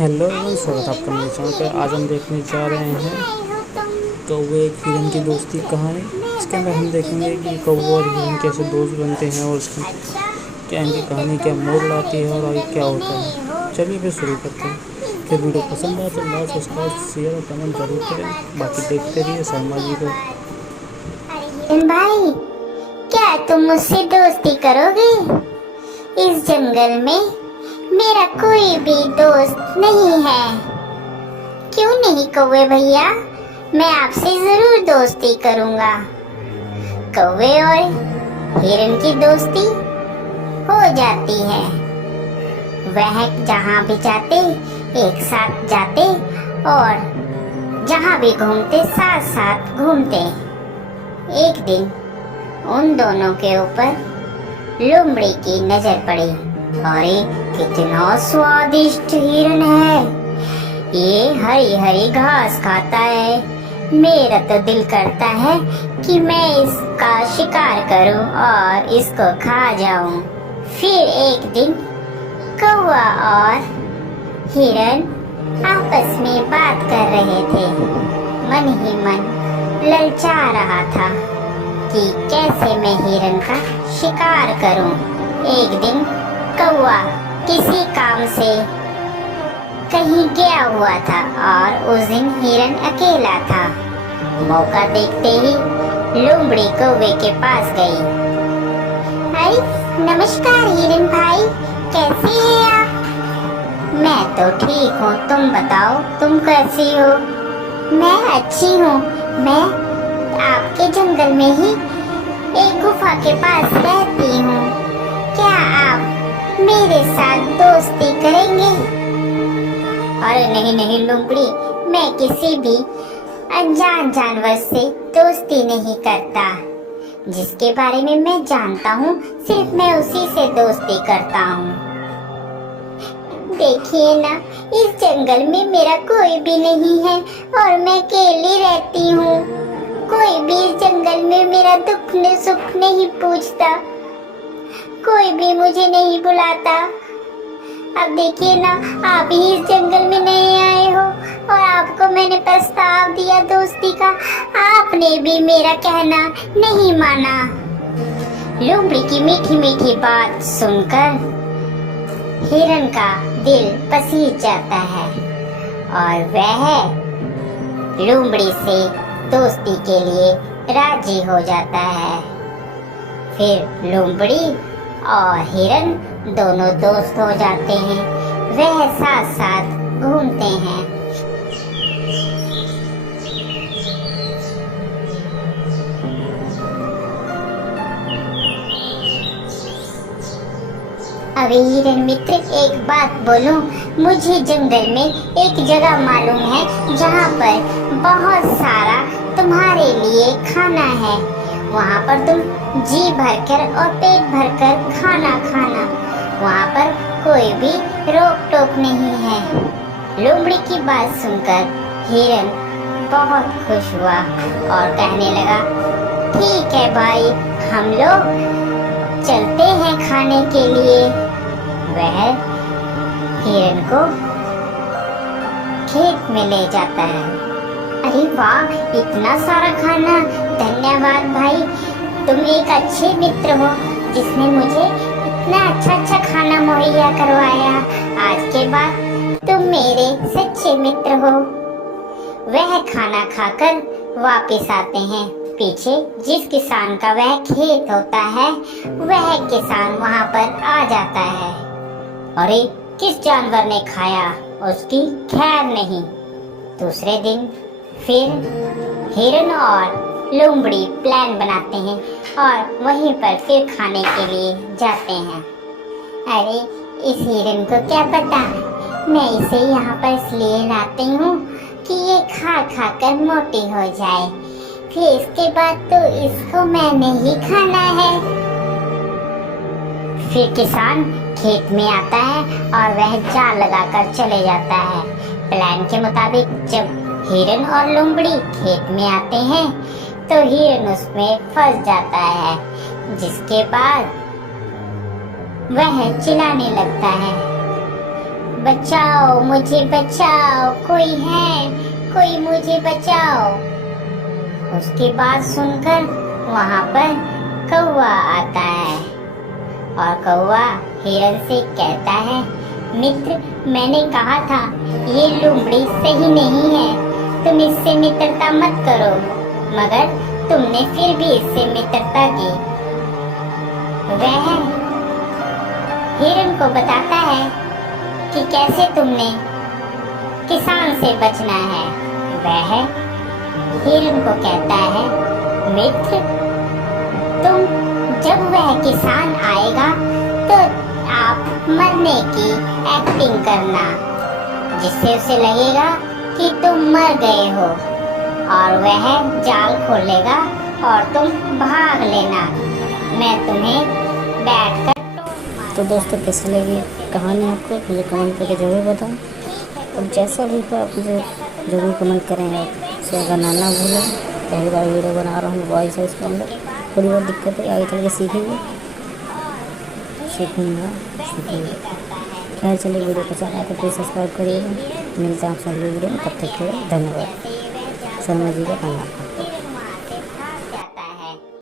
Hello एवं स्वागत है आपका मेरे चैनल पे। आज हम देखने जा रहे हैं कौवे एक हिरन की दोस्ती कहानी। इसके अंदर हम देखेंगे कि कौवा और हिरन कैसे दोस्त बनते हैं और इसकी क्या इनकी कहानी क्या मोड़ लाती है और आगे क्या होता है। चलिए फिर शुरू करते हैं। फिर वीडियो पसंद आए तो लाइक सब्सक्राइब शेयर और कमेंट जरूर करें। बाकी देखते रहिए शर्मा जी को। हिरन भाई, क्या तुम मुझसे दोस्ती करोगे? इस जंगल में मेरा कोई भी दोस्त नहीं है। क्यों नहीं कौवे भैया, मैं आपसे जरूर दोस्ती करूंगा। कौवे और हिरन की दोस्ती हो जाती है। वह जहाँ भी जाते एक साथ जाते और जहाँ भी घूमते साथ साथ घूमते। एक दिन उन दोनों के ऊपर लोमड़ी की नजर पड़ी। अरे कितना स्वादिष्ट हिरन है, ये हरी हरी घास खाता है। मेरा तो दिल करता है कि मैं इसका शिकार करूं और इसको खा जाऊं। फिर एक दिन कौवा और हिरन आपस में बात कर रहे थे। मन ही मन ललचा रहा था कि कैसे मैं हिरन का शिकार करूं। एक दिन कौवा किसी काम से कहीं गया हुआ था और उस दिन हिरन अकेला था। मौका देखते ही लोमड़ी कौवे के पास गई। अरे नमस्कार हिरन भाई, कैसे हैं आप? मैं तो ठीक हूँ, तुम बताओ तुम कैसी हो? मैं अच्छी हूँ। मैं आपके जंगल में ही एक गुफा के पास रहती हूँ। क्या आप मेरे साथ दोस्ती करेंगे? अरे नहीं नहीं लोमड़ी, मैं किसी भी अनजान जानवर से दोस्ती नहीं करता। जिसके बारे में मैं जानता हूँ सिर्फ मैं उसी से दोस्ती करता हूँ। देखिए ना, इस जंगल में मेरा कोई भी नहीं है और मैं अकेली रहती हूँ। कोई भी इस जंगल में मेरा दुख न सुख नहीं पूछता, कोई भी मुझे नहीं बुलाता। अब देखिए ना, आप ही इस जंगल में नए आए हो और आपको मैंने प्रस्ताव दिया दोस्ती का, आपने भी मेरा कहना नहीं माना। लोमड़ी की मीठी मीठी बात सुनकर हिरन का दिल पसीज जाता है और वह लोमड़ी से दोस्ती के लिए राजी हो जाता है। फिर लोमड़ी और हिरन दोनों दोस्त हो जाते हैं। वह साथ साथ घूमते हैं। अरे हिरन मित्र, एक बात बोलूं, मुझे जंगल में एक जगह मालूम है जहाँ पर बहुत सारा तुम्हारे लिए खाना है। वहाँ पर तुम जी भरकर और पेट भरकर खाना खाना। वहाँ पर कोई भी रोक टोक नहीं है। लोमड़ी की बात सुनकर हिरन बहुत खुश हुआ और कहने लगा, ठीक है भाई, हम लोग चलते हैं खाने के लिए। वह हिरन को खेत में ले जाता है। अरे वाह, इतना सारा खाना! धन्यवाद भाई, तुम एक अच्छे मित्र हो जिसने मुझे इतना अच्छा खाना मुहैया करवाया। आज के बाद तुम मेरे सच्चे मित्र हो। वह खाना खाकर वापस आते हैं। पीछे जिस किसान का वह खेत होता है, वह किसान वहाँ पर आ जाता है। अरे किस जानवर ने खाया, उसकी खैर नहीं। दूसरे दिन फिर हिरन और लोमड़ी प्लान बनाते हैं और वहीं पर फिर खाने के लिए जाते हैं। अरे इस हिरन को क्या पता, मैं इसे यहाँ पर इसलिए लाती हूँ कि ये खा खा कर मोटी हो जाए। फिर इसके बाद तो इसको मैंने ही खाना है। फिर किसान खेत में आता है और वह जाल लगाकर चले जाता है। प्लान के मुताबिक जब हिरन और लोमड़ी खेत में आते हैं तो हिरन उसमें फंस जाता है, जिसके बाद वह चिल्लाने लगता है, बचाओ, मुझे बचाओ, कोई है, कोई मुझे बचाओ। उसकी बात सुनकर वहाँ पर कौवा आता है और कौवा हिरन से कहता है, मित्र, मैंने कहा था ये लोमड़ी सही नहीं है, तुम इससे मित्रता मत करो, मगर तुमने फिर भी इससे मित्रता की। वह हिरन को बताता है कि कैसे तुमने किसान से बचना है। वह हिरन को कहता है, मित्र, तुम जब वह किसान आएगा तो आप मरने की एक्टिंग करना, जिससे उसे लगेगा कि तुम मर गए हो, और वह जाल खोलेगा और तुम भाग लेना। मैं तुम्हें बैठकर तो दोस्तों कैसी लगी कहानी आपको मुझे कमेंट करके ज़रूर बताओ। तो जैसा भी हो आप मुझे ज़रूर कमेंट करेंगे। शेयर करना ना भूलें। पहली बार वीडियो बना रहा हूँ वॉइस है इसके अंदर थोड़ी बहुत दिक्कत है, आगे चल के सीखेंगे। खैर चलिए, वीडियो पसंद आए तो प्लीज़ सब्सक्राइब करिएगा। मिलते हैं आपसे अगली वीडियो में, तब तक के लिए धन्यवाद। शर्मा जी का धन्यवाद।